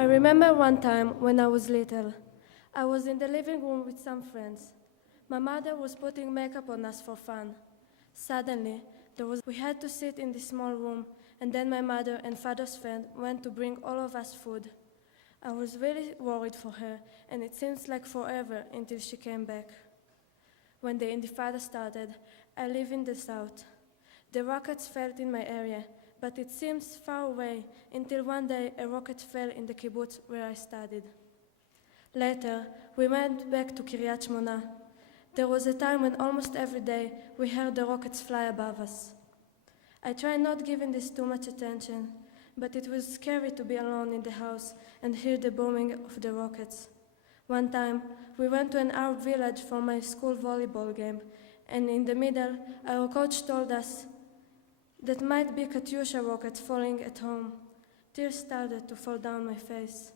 I remember one time when I was little. I was in the living room with some friends. My mother was putting makeup on us for fun. Suddenly, we had to sit in this small room, and then my mother and father's friend went to bring all of us food. I was really worried for her, and it seems like forever until she came back. When the Intifada started, I live in the south. The rockets fell in my area, but it seems far away until one day a rocket fell in the kibbutz where I studied. Later, we went back to Kiryat Shmona. There was a time when almost every day we heard the rockets fly above us. I tried not giving this too much attention, but it was scary to be alone in the house and hear the booming of the rockets. One time, we went to an Arab village for my school volleyball game, and in the middle, our coach told us that might be Katyusha rockets falling at home. Tears started to fall down my face.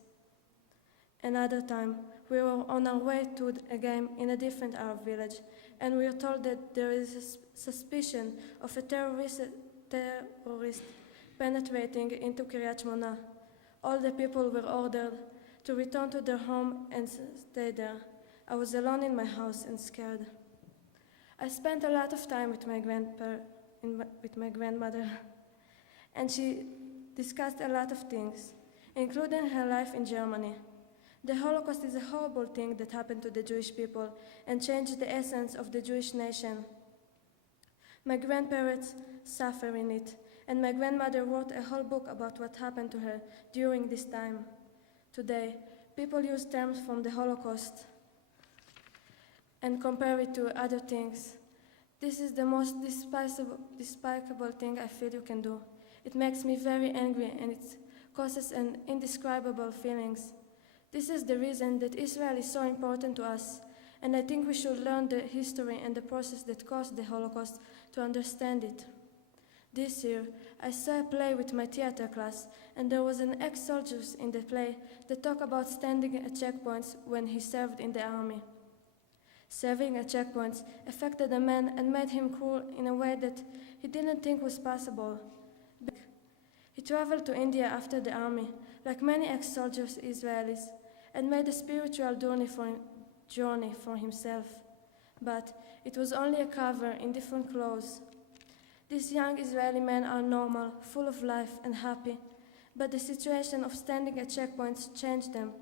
Another time, we were on our way to a game in a different Arab village, and we were told that there is a suspicion of a terrorist penetrating into Kiryat Shmona. All the people were ordered to return to their home and stay there. I was alone in my house and scared. I spent a lot of time with my grandmother, and she discussed a lot of things, including her life in Germany. The Holocaust is a horrible thing that happened to the Jewish people and changed the essence of the Jewish nation. My grandparents suffered in it, and my grandmother wrote a whole book about what happened to her during this time. Today, people use terms from the Holocaust and compare it to other things. This is the most despicable thing I feel you can do. It makes me very angry, and it causes an indescribable feelings. This is the reason that Israel is so important to us, and I think we should learn the history and the process that caused the Holocaust to understand it. This year, I saw a play with my theater class, and there was an ex-soldier in the play that talked about standing at checkpoints when he served in the army. Serving at checkpoints affected a man and made him cruel in a way that he didn't think was possible. He traveled to India after the army, like many ex-soldiers Israelis, and made a spiritual journey for himself. But it was only a cover in different clothes. These young Israeli men are normal, full of life and happy, but the situation of standing at checkpoints changed them.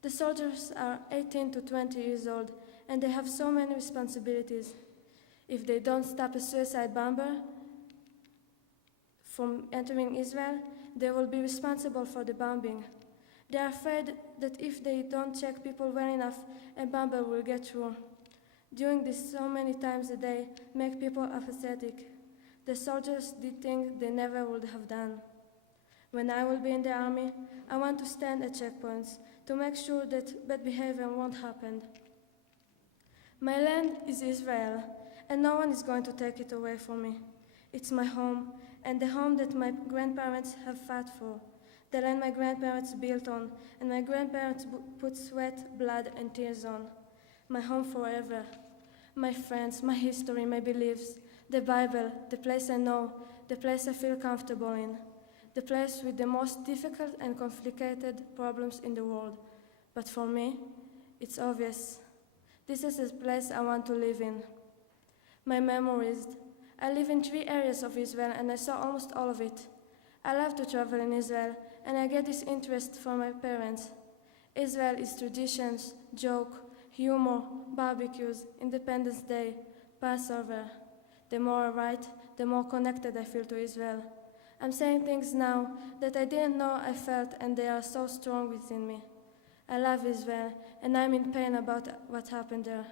The soldiers are 18 to 20 years old, and they have so many responsibilities. If they don't stop a suicide bomber from entering Israel, they will be responsible for the bombing. They are afraid that if they don't check people well enough, a bomber will get through. Doing this so many times a day make people apathetic. The soldiers did things they never would have done. When I will be in the army, I want to stand at checkpoints to make sure that bad behavior won't happen. My land is Israel, and no one is going to take it away from me. It's my home, and the home that my grandparents have fought for, the land my grandparents built on, and my grandparents put sweat, blood, and tears on. My home forever. My friends, my history, my beliefs, the Bible, the place I know, the place I feel comfortable in, the place with the most difficult and complicated problems in the world. But for me, it's obvious. This is a place I want to live in. My memories. I live in 3 areas of Israel, and I saw almost all of it. I love to travel in Israel, and I get this interest from my parents. Israel is traditions, joke, humor, barbecues, Independence Day, Passover. The more I write, the more connected I feel to Israel. I'm saying things now that I didn't know I felt, and they are so strong within me. I love Israel, and I'm in pain about what happened there.